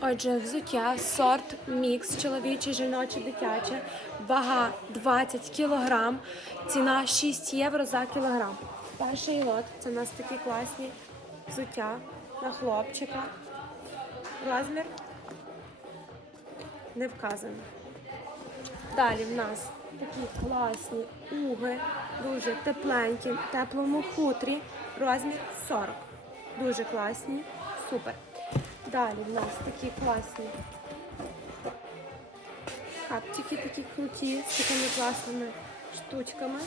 Отже, взуття, сорт, мікс, чоловіче, жіноче, дитяче, вага 20 кг, ціна 6 євро за кілограм. Перший лот це у нас такі класні взуття на хлопчика. Розмір не вказаний. Далі в нас такі класні уги, дуже тепленькі, в теплому хутрі, розмір 40. Дуже класні, супер. Далі в нас такі класні капчики, такі круті, з такими класними штучками.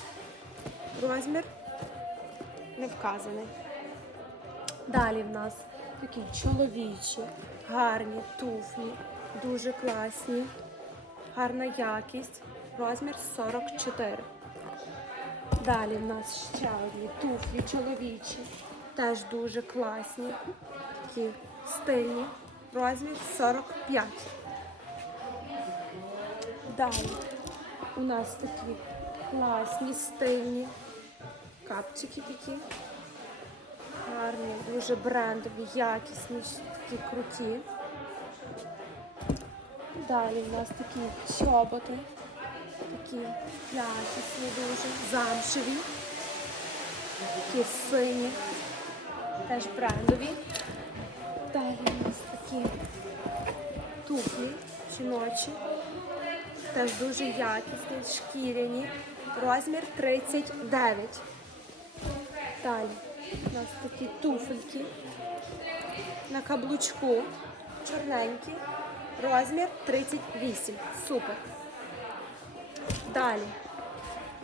Розмір не вказаний. Далі в нас такі чоловічі, гарні туфлі, дуже класні, гарна якість, розмір 44. Далі в нас ще одні туфлі чоловічі, теж дуже класні, такі стильні, розмір 45. Далі у нас такі класні, стильні капчики такі. Гарні, дуже брендові, якісні, такі круті. Далі у нас такі чоботи, такі якісні дуже, замшеві, такі сині, теж брендові. Далі у нас такі туфлі жіночі, теж дуже якісні, шкіряні, розмір 39. Далі у нас такі туфельки на каблучку, чорненькі, розмір 38. Супер. Далі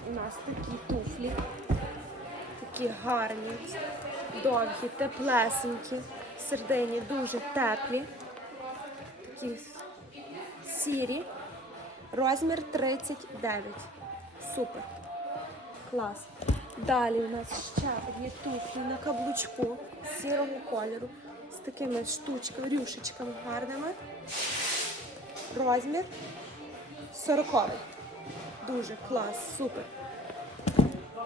у нас такі туфлі, такі гарні, довгі, теплесенькі, сердині дуже теплі, такі сірі, розмір 39. Супер. Клас. Далі у нас ще є туфлі на каблучку сірого кольору з такими штучками, рюшечками гарними. Розмір 40. Дуже клас, супер.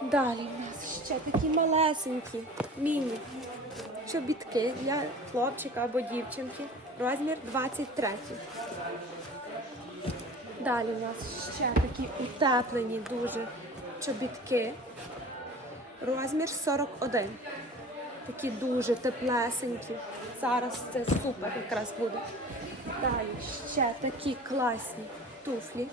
Далі у нас ще такі малесенькі, міні чобітки для хлопчика або дівчинки. Розмір 23. Далі у нас ще такі утеплені дуже чобітки. Розмір 41. Такі дуже теплесенькі. Зараз це супер якраз буде. Далі ще такі класні туфлі.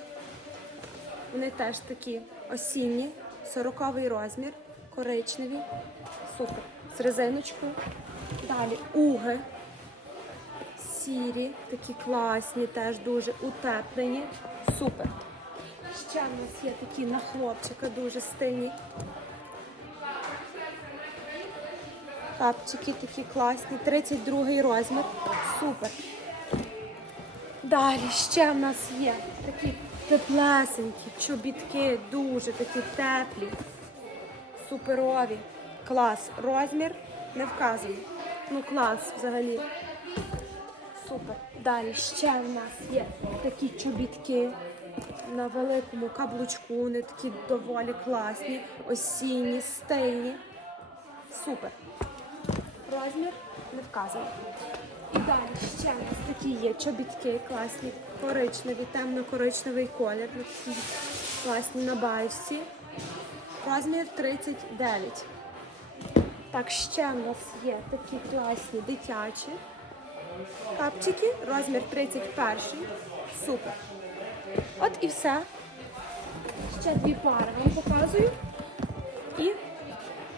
Вони теж такі осінні, 40 розмір, коричневі. Супер. З резиночкою. Далі уги. Сірі, такі класні, теж дуже утеплені. Супер. Ще в нас є такі на хлопчика дуже стильні. Капчики такі класні, 32 розмір. Супер. Далі ще в нас є такі теплесенькі, чобітки, дуже такі теплі, суперові. Клас. Розмір не вказаний. Ну клас взагалі. Супер. Далі ще в нас є такі чобітки на великому каблучку. Вони такі доволі класні, осінні, стильні. Супер. Розмір не вказаний. І далі ще у нас такі є чобітки класні, коричневі, темно-коричневий колір, класні на баєчці. Розмір 39. Так, ще у нас є такі класні дитячі капчики, розмір 31. Супер. От і все. Ще дві пари вам показую. І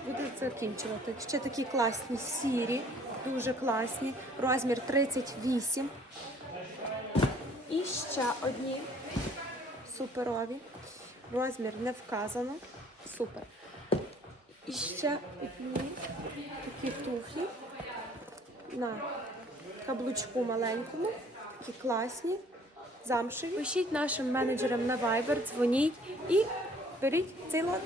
буду закінчувати. Ще такі класні сірі, дуже класні. Розмір 38. І ще одні суперові. Розмір не вказано. Супер. І ще такі туфлі на каблучку маленькому. Такі класні, замшеві. Пишіть нашим менеджерам на Viber, дзвоніть і беріть цей лот.